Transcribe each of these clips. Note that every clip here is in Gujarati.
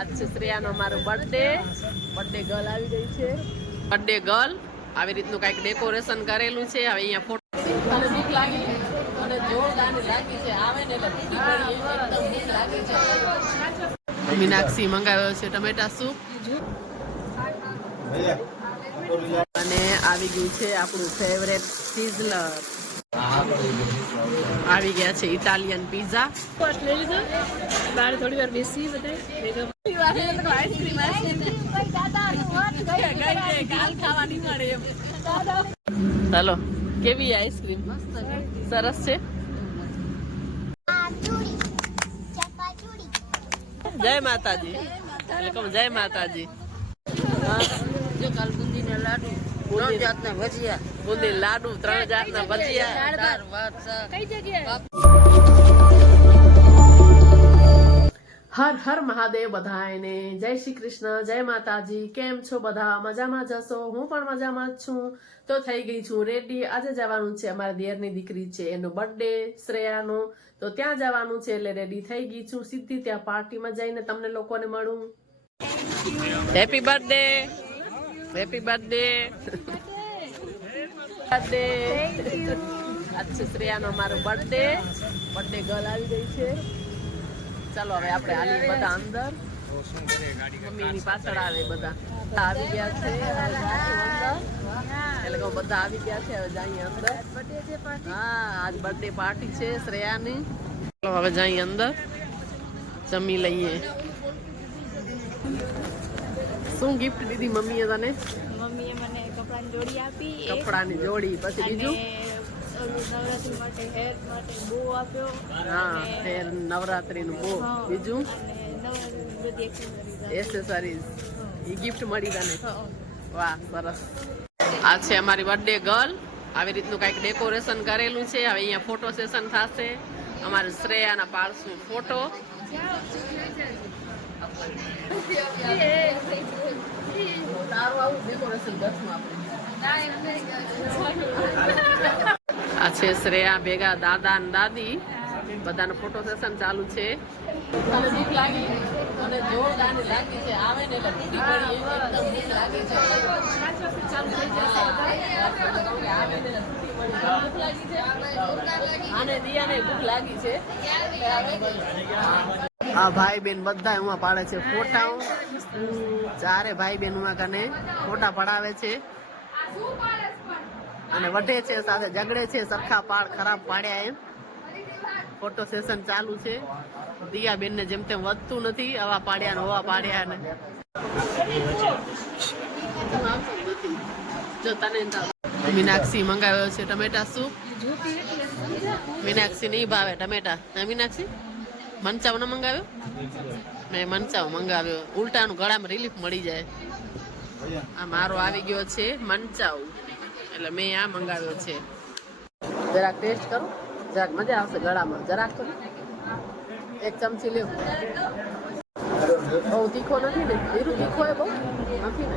આજ છે શ્રેયાનો અમારો બર્થડે ગર્લ આવી ગઈ છે. બર્થડે ગર્લ આવી રીતનું કંઈક ડેકોરેશન કરેલું છે. હવે અહીંયા ફોટો મને બીક લાગી અને જોરદાર લાગી છે. આવે ને એટલે એકદમ બીક લાગી છે. મીનાક્ષી મંગાવ્યો છે ટમેટા સૂપ અને આવી ગયું છે આપણું ફેવરેટ સિઝલર. આવી ગયા છે ઇટાલિયન પિઝા. લઈ લીધો બહાર થોડી વાર બેસી ચાલો કેવી આઈસ્ક્રીમ સરસ છે. જય માતાજી જય માતાજી. બુંદી ને લાડુ 3 જાતના ભજીયા બુંદી લાડુ 3 જાતના ભજીયા. કઈ જગ્યાએ હર હર મહાદેવ બધાને જય શ્રી કૃષ્ણ જય માતાજી. કેમ છો બધા? મજામાં જશો? હું પણ મજામાં જ છું. તો થઈ ગઈ છું રેડી. આજે જવાનું છે અમારા દિયરની દીકરી છે એનો બર્થડે શ્રેયાનો, તો ત્યાં જવાનું છે એટલે રેડી થઈ ગઈ છું. સીધી ત્યાં પાર્ટીમાં જઈને તમને લોકોને મળું. Happy birthday happy birthday birthday. આજ છે શ્રેયાનો અમારો બર્થડે ગર્લ આવી ગઈ છે. ચાલો હવે આપણે હાલીએ બધા અંદર. મમ્મીની પાછળ આવે બધા આવી ગયા છે. એટલે બધા આવી ગયા છે. હવે જઈએ અંદર. હા આજ બર્થડે પાર્ટી છે શ્રેયાની. ચાલો હવે જઈએ અંદર જમી લઈએ. શું ગિફ્ટ દીધી મમ્મીએ તને? મમ્મીએ મને કપડાની જોડી આપી. કપડાની જોડી પછી બીજું નવરાત્રી માટે હેર માટે બો આપ્યો. હા હેર નવરાત્રીનું બો. બીજું બધી એસેસરીઝ એ ગિફ્ટ મળી તને? વાહ સરસ. આ છે અમારી બર્થડે ગર્લ. આવી રીતનું કંઈક ડેકોરેશન કરેલું છે. હવે અહીંયા ફોટો સેશન થશે. અમારે શ્રેયાના પાડશું ફોટો. આ છે શ્રેયા ભેગા દાદા ને દાદી. બધાનો ફોટો સેશન ચાલુ છે. મને બીક લાગી અને જોરદાર લાગી છે. આવે ને એટલે એકદમ બીક લાગી છે. ચાલુ થઈ જશે. આવે ને ભૂખ લાગી છે. આને દિયાને ભૂખ લાગી છે. આ ભાઈ બેન બધા ઉમાં પાડે છે ફોટા. ચારે ભાઈ બેન ઉમાં કને ફોટા પડાવે છે અને વઢે છે સાથે ઝઘડે છે. સરખા પાડ ખરાબ પાડ્યા એમ. ફોટો સેશન ચાલુ છે. દિયા બેન ને જેમ તેમ વધતું નથી. આવા પાડ્યા ને હોવા પાડ્યા ને જો તને મીનાક્ષી મંગાવ્યો છે ટમેટા સૂપ. મીનાક્ષી નહીં ભાવે ટમેટા. મીનાક્ષી મંચાવ ન મંગાવ્યો? મેં મંચાવ મંગાવ્યો. ઉલટાનું ગળામાં રિલીફ મળી જાય. આ મારો આવી ગયો છે મંચાવ એટલે મેં આ મંગાવ્યો છે. જરાક ટેસ્ટ કરું. જરાક મજા આવશે ગળામાં. જરાક તો એક ચમચી લેવું. બહુ તીખો નથી ને? ધીરું તીખો એ બહુ નથી ને?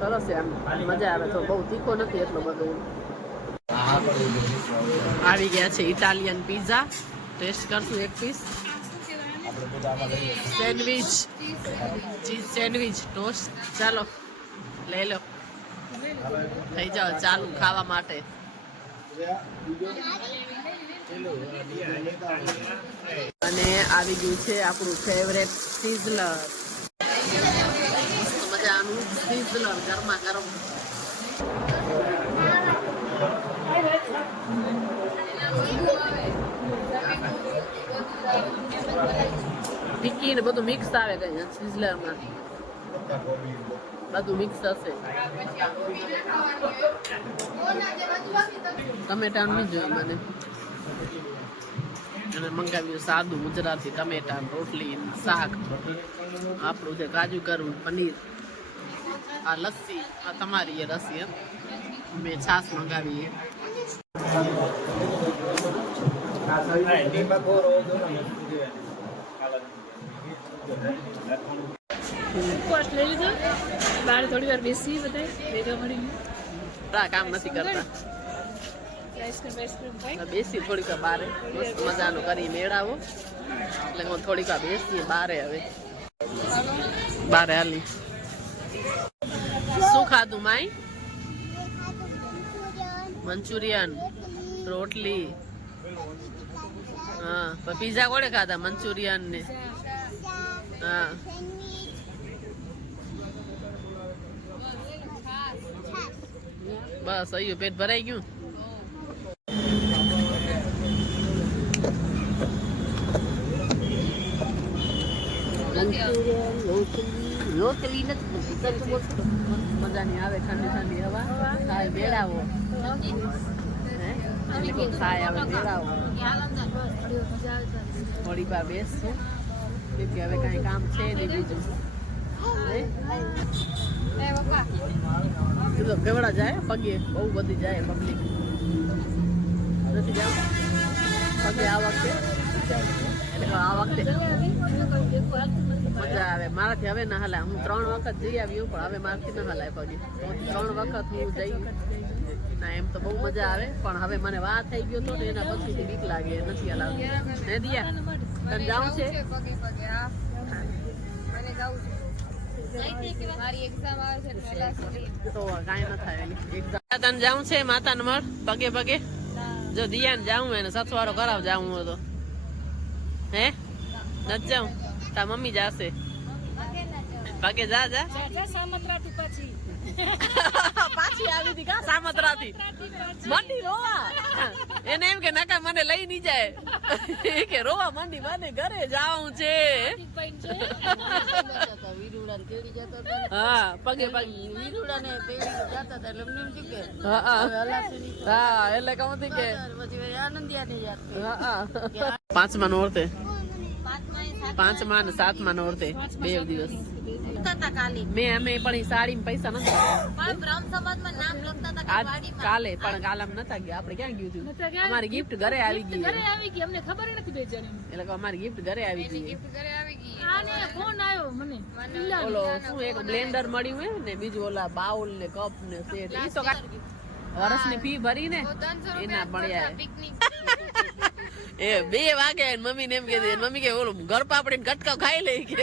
સરસ છે. આમ મજા આવે. તો બહુ તીખો નથી એટલો બધો. આવી ગયા છે ઇટાલિયન પિઝા. ટેસ્ટ કરશું એક piece. Sandwich cheese sandwich toast. ચાલો લઈ લો. થઈ જાઓ ચાલુ ખાવા માટે. અને આવી ગયું છે આપણું ફેવરેટ સિઝલર. મસ્ત મજાનું સિઝલર ગરમા ગરમ. ટિક્કી ને બધું મિક્સ આવે કઈ સિઝલર માં. બધું મિક્સ હશે. ટમેટા નહીં જોયું મને. અને મંગાવ્યું સાદું ગુજરાતી ટમેટા રોટલી શાક. આપણું છે કાજુ કરવું પનીર. આ લસ્સી. આ તમારી એ રસી એમ. મેં છાશ મંગાવી. લઈ લીધો બહાર થોડી વાર બેસી બધા ભેગા મળીને. તા કામ નથી કરતા આઈસ્ક્રીમ ખાઈ બેસી થોડીક વાર બારે મસ્ત મજાનું કરી મેળાવો એટલે હું થોડીક વાર બેસીએ બારે હવે બારે હાલી શું ખાધું માઈ મંચુરિયન રોટલી હા પણ પીઝા કોણે ખાધા મંચુરિયન ને હા બસ અહીં પેટ ભરાઈ ગયું રોટલી નથી મજાની આવે ઠંડી ઠંડી હવા ખાય બેડાવો ખાય આવે બેડાવો થોડી વાર બેસશું કેમ કે હવે કઈ કામ છે નહીં બીજું કેવડા જાય પગે બહુ બધી જાય પબ્લિક નથી જાવ પગે આ વખતે મજા આવે મારાથી હવે ના હલાય હું 3 વખત જઈ આવ્યું પણ હવે મારાથી ના હલાય પગે 3 વખત હું જઈ ના એમ તો બહુ મજા આવે પણ હવે મને વા થઈ ગયો તો ને એના પછીથી બીક લાગે નથી હલાવતી ને દિયા તને જાવું છે તો કાંઈ ન થાય એક્ઝામ તને જાવું છે માતા નંબર પગે પગે જો દિયા ને જાવું એને સથવારો કરાવ જાવું હોય તો હે નથી જાઉં તા મમ્મી જાશે પગે જા જા પાછી આવી હતી કા સામત્રાથી મંડી રોવા એને એમ કે નકા મને લઈ નહીં જાય કે રોવા મંડી મને ઘરે જાવું છે હા પગે પગે વીરુડાને પેલી જતા હતા એટલે એમને એમ થયું કે હા એટલે કહું હતી કે પછી આનંદિયાને યાદ પાંચમા નોરતે 5મા અને 7મા નોરતે 2 દિવસ મેં અમે પણ ઈ સાડી પૈસા નથી કાલે પણ કાલમ નતા ગયા આપણે ક્યાં ગયું હતું અમારી ગિફ્ટ ઘરે આવી ગઈ અમને ખબર નથી બે જણી એટલે અમારી ગિફ્ટ ઘરે આવી ગઈ આને ફોન આવ્યો મને ઓલો શું એક બ્લેન્ડર મળ્યું હે ને બીજું ઓલા બાઉલ ને કપ ને સેટ ઈ તો વર્ષની ફી ભરીને એના મળ્યા એ 2 વાગે મમ્મી ને એમ કે મમ્મી કે ઓલું ઘર પાપડી ને ગટકા ખાઈ લે કે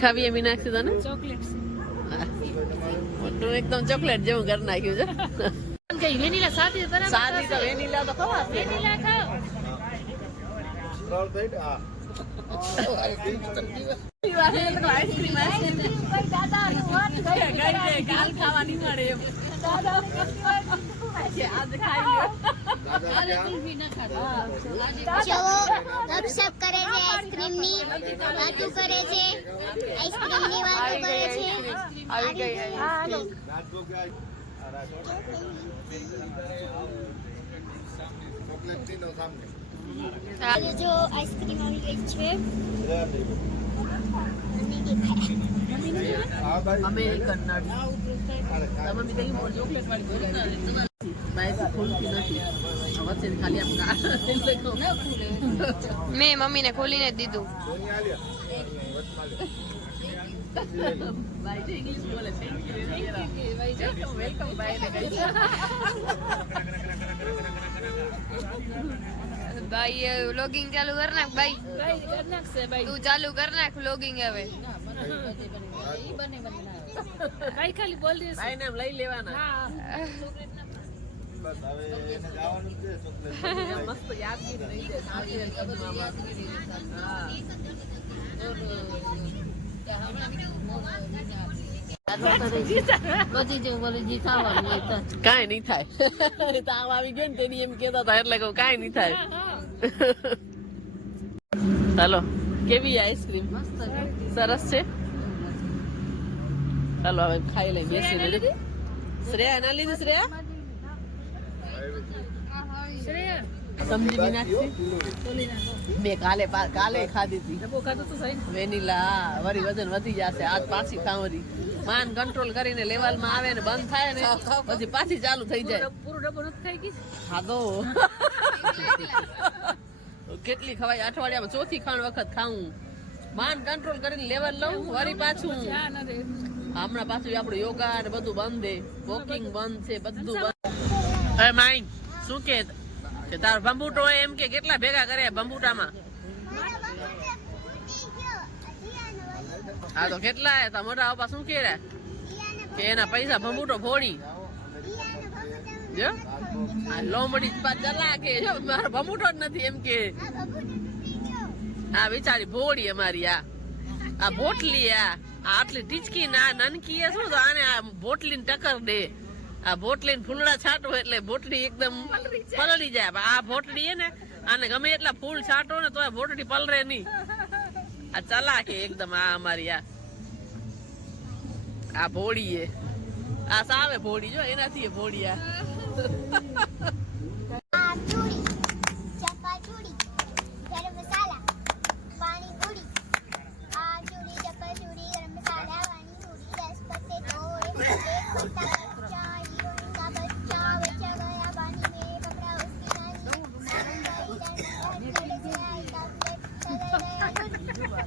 ખાવીએ મીનાક્ષી તને ચોકલેટ મોટું એકદમ ચોકલેટ જેવું ઘર નાખ્યું છે કઈ વેનીલા સાદી બરાબર સાદી તો વેનીલા તો ખવાશે વેનીલા ખાઓ કાલ ખાવાની મળે એમ ગપશપ કરે છે આઈસ્ક્રીમની વાતો કરે છે આઈસ્ક્રીમની વાતો કરે છે આવી ગઈ જો આઈસ્ક્રીમ આવી ગઈ છે અમેરિકન નટ તમે કઈ ચોકલેટ વાળી બાઈક ખોલતી નથી વચ્ચે ખાલી આમ મેં મમ્મીને ખોલીને જ દીધું બાઈ ઇંગ્લિશ બોલે થેન્ક યુ વેલકમ બાય ને કહી ભાઈ વ્લોગિંગ ચાલુ કર નાખ ભાઈ ભાઈ કર નાખશે ભાઈ તું ચાલુ કર નાખ વ્લોગિંગ હવે ભાઈ ખાલી બોલ દે બાઈ નામ લઈ લેવાના હા બસ હવે એને જવાનું છે ચોકલેટ મસ્ત યાદગીર રહી જાય કાંઈ નહીં થાય તાવ આવી ગયો ને તેની એમ કેતા હતા એટલે કહું કાંઈ નહીં થાય ચાલો કેવી આઈસ્ક્રીમ સરસ છે ચાલો હવે ખાઈ લઈ બેસી શ્રેયા ના લીધી શ્રેયા સમજી મીનાક્ષી મેં કાલે ખાધી હતી વેનીલા વરી વજન વધી જશે આજ પાછી ખાવરી માન કંટ્રોલ કરીને લેવલ માં આવે ને બંધ થાય ને પછી પાછી ચાલુ થઈ જાય પૂરો ડબ્બો નથી ખાઈ ગઈ હા તો કેટલી ખવાય અઠવાડિયામાં ચોથી ખાણ વખત ખાવું માન કંટ્રોલ કરીને લેવલ લઉં વળી પાછું હમણાં પાછું આપણું યોગા ને બધું બંધ છે વોકિંગ બંધ છે બધું બંધ. એ માઈ શું કે તાર બંબૂટો એમ કે કેટલા ભેગા કરે બંબૂટામાં? હા તો કેટલા હે મોટા બાપા શું કે કે એના પૈસા બંબૂટો ફોડી જો આ લોમડી જલા કે જો મારો બંબૂટો જ નથી એમ કે આ બિચારી ભોળી અમારી આ બોટલી આ આટલી ટીચકી ના નનકી શું તો આને આ બોટલી ટક્કર દે. આ બોટલી ફૂલડા છાંટો એટલે બોટલી એકદમ પલળી જાય. આ બોટલી હે ને આને ગમે એટલા ફૂલ છાંટો ને તો બોટલી પલરે નહીં. આ ચલાકે એકદમ આ અમારી આ ભોળી હે આ સાવે ભોળી જો એનાથી ભોળી આ चूड़ी चप्पा चूड़ी गरम मसाला पानी पूरी आ चूड़ी चप्पा चूड़ी गरम मसाला पानी पूरी 10 पत्ते तोड़े एक पत्ता कच्चा हीरोइन का बच्चा बच्चा गया पानी में पकड़ा उसकी नानी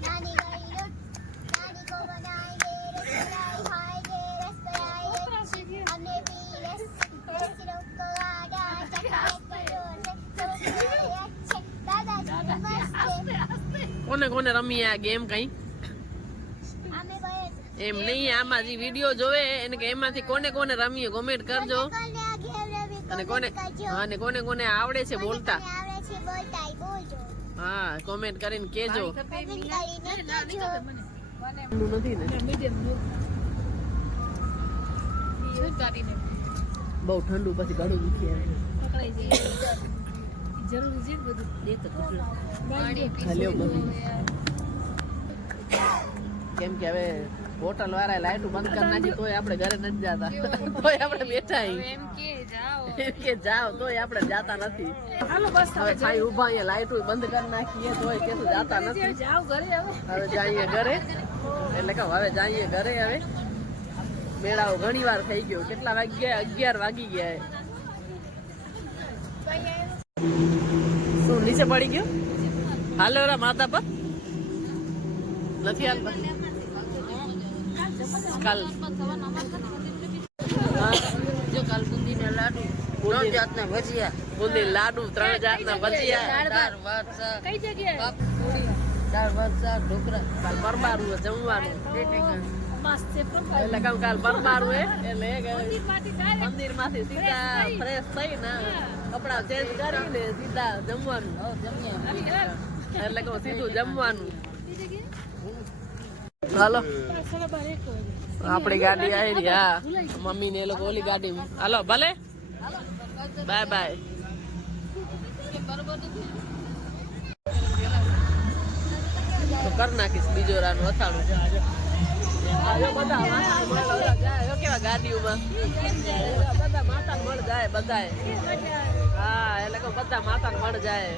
नानी गई लूट नानी को बनाएंगे रसमलाई खाएंगे रसमलाई अच्छी हमने पी रस लोग को आधा કોને કોને રમી આ ગેમ કઈ એમ નહીં આમાં જે વિડીયો જોવે એને કે એમાંથી કોને કોને રમીએ કોમેન્ટ કરજો અને કોને કોને આવડે છે બોલતા હા કોમેન્ટ કરીને કેજો. નથી ને બહુ ઠંડુ પછી ગળું દુખી કેમ કે હવે હોટલ વાળા લાઈટ બંધ કરી નાખી તોય આપણે ઘરે નથી જતા તોય આપણે બેઠા એમ કે જાઓ તોય આપણે જાતા નથી. હવે ખાઈ ઉભા અહીંયા લાઈટ બંધ કરી નાખીએ તોય કે જાતા નથી. હવે જઈએ ઘરે એટલે કે હવે જઈએ ઘરે. હવે મેળાઓ ઘણી વાર થઈ ગયો. કેટલા વાગી ગયા? 11 વાગી ગયા. શું નીચે પડી ગયો? હાલો રા માતા પર નથી હાલતા કાલ જો કાલ બુંદી ને લાડુ 3 જાતના ભજીયા બુંદી લાડુ 3 જાતના ભજીયા દાળ ભાત શાક કઈ જગ્યાએ દાળ ભાત શાક ઢોકળા કાલ બરબારું જમવાનું મસ્ત છે પ્રોફાઇલ એટલે કામ કાલ બરબારું હે એટલે માંથી ડાયરેક્ટ મંદિર માંથી સીધા ફ્રેશ થઈને કપડા ચેન્જ કરીને સીધા જમવાનું. એટલે કહું સીધું જમવાનું. હાલો આપણી ગાડી આવી રહી. હા મમ્મી ને એ લોકો ઓલી ગાડી. હાલો ભલે બાય બાય. તો કર નાખીશ બીજો રાનું અથાણું. કેવા ગાડીઓમાં બધા માતા મળ જાય બધા. હા એટલે કહું બધા માતા મળ જાય.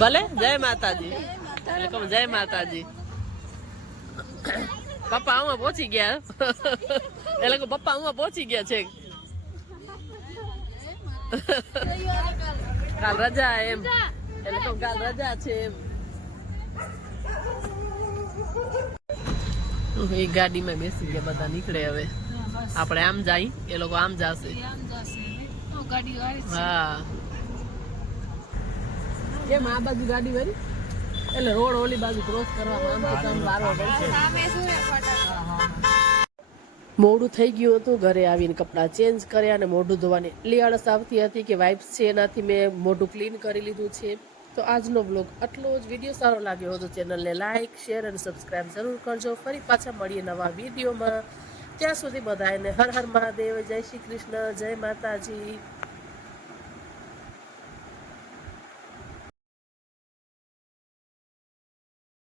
ભલે જય માતાજી. એટલે કહું જય માતાજી. પપ્પા આમાં પહોંચી ગયા. એટલે કહું પપ્પા આમાં પહોંચી ગયા છે. કાલ રજા એમ. એટલે કહું કાલ રજા છે એમ. એક ગાડીમાં બેસી ગયા બધા. નીકળે હવે આપણે આમ જાય એ લોકો આમ જશે. હા કેમ આ બાજુ ગાડી વાળી એટલે રોડ ઓલી બાજુ ક્રોસ કરવામાં આમ તો વારો પડશે. મોડું થઈ ગયું હતું. ઘરે આવીને કપડાં ચેન્જ કર્યા અને મોઢું ધોવાની એટલી આળસ આવતી હતી કે વાઇપ્સ છે એનાથી મેં મોઢું ક્લીન કરી લીધું છે. તો આજનો બ્લોગ આટલો જ. વિડીયો સારો લાગ્યો હોય તો ચેનલને લાઇક શેર અને સબસ્ક્રાઈબ જરૂર કરજો. ફરી પાછા મળીએ નવા વિડીયોમાં. ત્યાં સુધી બધાને હર હર મહાદેવ. જય શ્રી કૃષ્ણ. જય માતાજી.